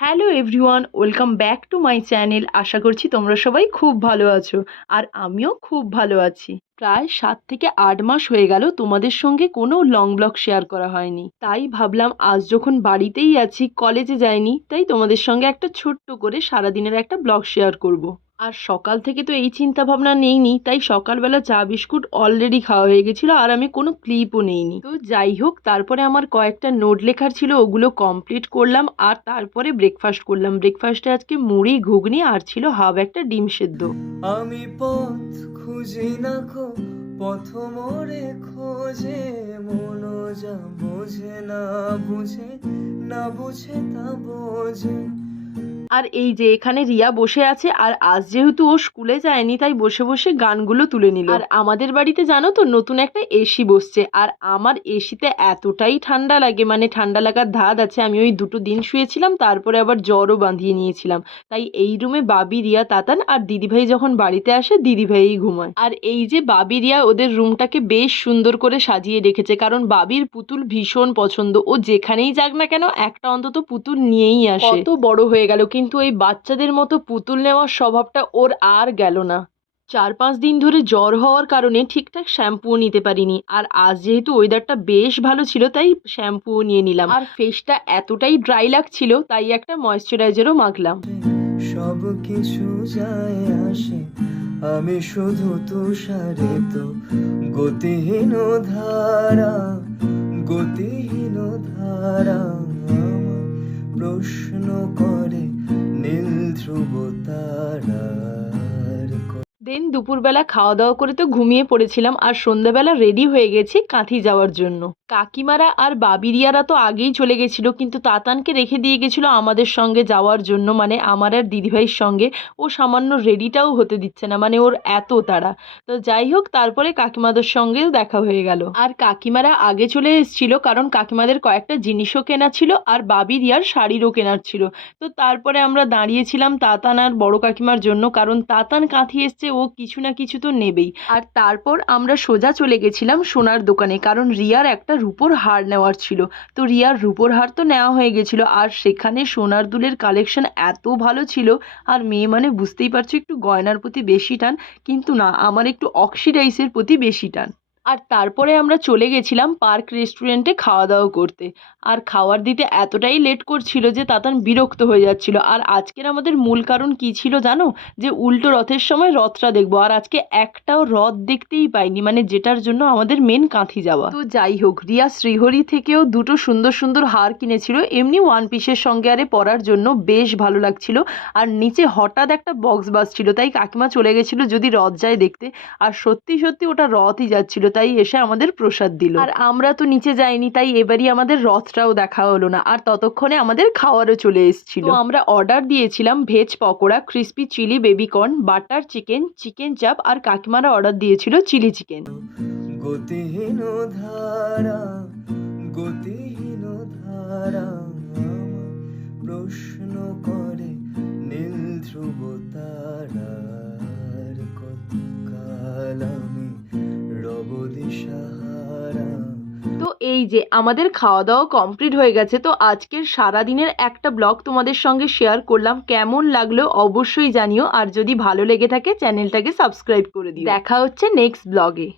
Hello everyone, welcome back to my channel. আশা করছি তোমরা সবাই খুব ভালো আছো। আর আমিও খুব ভালো আছি। প্রায় সাত থেকে আট মাস হয়ে গেল তোমাদের সঙ্গে কোনো লং ব্লগ শেয়ার করা হয়নি। তাই ভাবলাম, আজ যখন বাড়িতেই আছি, কলেজে যাইনি, তাই তোমাদের সঙ্গে একটা ছোট্ট করে সারাদিনের একটা ব্লগ শেয়ার করব। আর সকাল থেকে তো এই চিন্তা ভাবনা নেইনি, তাই সকালবেলা চা বিস্কুট অলরেডি খাওয়া হয়ে গেছিল আর আমি কোনো ক্লিপও নেইনি। তো যাই হোক, তারপরে আমার কয়েকটা নোট লেখার ছিল, ওগুলো কমপ্লিট করলাম আর তারপরে ব্রেকফাস্ট করলাম। ব্রেকফাস্টে আজকে মুড়ি, ঘুগনি আর ছিল হাফ একটা ডিম সেদ্ধ। আমি পথ খুঁজি না খো, পথ মোরে খোঁজে মন যা বোঝে না, বুঝে না, বুঝে তা বোঝে। আর এই যে এখানে রিয়া বসে আছে, আর আজ যেহেতু ও স্কুলে যায়নি, তাই বসে বসে গানগুলো তুলে নিল। আর আমাদের বাড়িতে জানো তো, নতুন একটা এসি বসছে, আর আমার এসিতে এতটাই ঠান্ডা লাগে মানে ঠান্ডা লাগার ধাত আছে, আমি ওই দুটো দিন শুয়েছিলাম, তারপরে আবার জ্বরও বাঁধিয়ে নিয়েছিলাম। তাই এই রুমে বাবি, রিয়া, তাতান আর দিদিভাই যখন বাড়িতে আসে, দিদিভাইই ঘুমায়। আর এই যে বাবি, রিয়া, ওদের রুমটাকে বেশ সুন্দর করে সাজিয়ে রেখেছে, কারণ বাবির পুতুল ভীষণ পছন্দ, ও যেখানেই যাক না কেন, একটা অন্তত পুতুল নিয়েই আসে। কত বড় হয়ে গেল কিন্তু এই বাচ্চাদের মতো পুতুল নেওয়ার স্বভাবটা ওর আর গেল না। চার পাঁচ দিন ধরে জ্বর হওয়ার কারণে ঠিকঠাক শ্যাম্পুও নিতে পারিনি। আর আজ যেহেতু ওয়েদারটা বেশ ভালো ছিল, তাই শ্যাম্পুও নিয়ে নিলাম। আর ফেসটা এতটাই ড্রাই লাগছিল, তাই একটা ময়শ্চারাইজারও মাখলাম। সব কিছু যায় আসে, আমি শুধু তুষারে তো গতিহীন ধারা গতিহীন ধারা। দেন দুপুরবেলা খাওয়া দাওয়া করে তো ঘুমিয়ে পড়েছিলাম আর সন্ধ্যাবেলা রেডি হয়ে গেছি কাঁথি যাওয়ার জন্য। কাকিমারা আর বাবিরিয়ারা তো আগেই চলে গেছিল, কিন্তু তাতানকে রেখে দিয়ে গেছিল আমাদের সঙ্গে যাওয়ার জন্য মানে আমার আর দিদিভাইয়ের সঙ্গে। ও সামান্য রেডিটাও হতে দিচ্ছে না মানে ওর এত তারা তো যাই হোক, তারপরে কাকিমাদের সঙ্গেও দেখা হয়ে গেল। আর কাকিমারা আগে চলে এসেছিল, কারণ কাকিমাদের কয়েকটা জিনিসও কেনা ছিল আর বাবিরিয়ার শাড়িরও কেনার ছিল। তো তারপরে আমরা দাঁড়িয়েছিলাম তাতান আর বড় কাকিমার জন্য, কারণ তাতান কাঁথি এসছে, ও কিছু না কিছু তো নেবেই। আর তারপর আমরা সোজা চলে গেছিলাম সোনার দোকানে, কারণ রিয়ার একটা রুপোর হার নেওয়ার ছিল। তো রিয়ার রুপোর হার তো নেওয়া হয়ে গেছিল, আর সেখানে সোনার দুলের কালেকশন এত ভালো ছিল, আর মেয়ে মানে বুঝতেই পারছ একটু গয়নার প্রতি বেশি টান, কিন্তু না, আমার একটু অক্সিডাইসের প্রতি বেশি টান। আর তারপরে আমরা চলে গেছিলাম পার্ক রেস্টুরেন্টে খাওয়া দাওয়া করতে। আর খাওয়ার দিতে এতটাই লেট করছিল যে তাতান বিরক্ত হয়ে যাচ্ছিল। আর আজকের আমাদের মূল কারণ কি ছিল জানো? যে উল্টো রথের সময় রথটা দেখব। আর আজকে একটাও রথ দেখতেই পাইনি। মানে যেটার জন্য আমাদের মেন কাঁথি যাওয়া। তো যাই হোক, রিয়া শ্রীহরি থেকেও দুটো সুন্দর সুন্দর হার কিনেছিল। এমনি ওয়ান পিসের সঙ্গে আরে পরার জন্য বেশ ভালো লাগছিল। আর নিচে হঠাৎ একটা বক্স বাজছিল তাই কাকিমা চলে গেছিল যদি রথ যায় দেখতে। আর সত্যি সত্যি ওটা রথই যাচ্ছিল। তাই এসে আমাদের প্রসাদ দিল। আর আমরা তো নিচে যাইনি তাই এবারই আমাদের রথটাও দেখা হলো না। আর ততক্ষণে আমাদের খাওয়ারও চলে এসেছিল। তো আমরা অর্ডার দিয়েছিলাম veg pakora crispy chilli baby corn butter chicken chicken chaap আর কাকিমারা অর্ডার দিয়েছিল চিলি চিকেন গতিহীন ধারা গতিহীন ধারা প্রশ্ন করে এই যে আমাদের খাওয়া দাওয়া কমপ্লিট হয়ে গেছে, তো আজকের সারা দিনের একটা ব্লগ তোমাদের সঙ্গে শেয়ার করলাম। কেমন লাগল অবশ্যই জানিও। আর যদি ভালো লেগে থাকে চ্যানেলটাকে সাবস্ক্রাইব করে দিও। দেখা হচ্ছে নেক্সট ব্লগে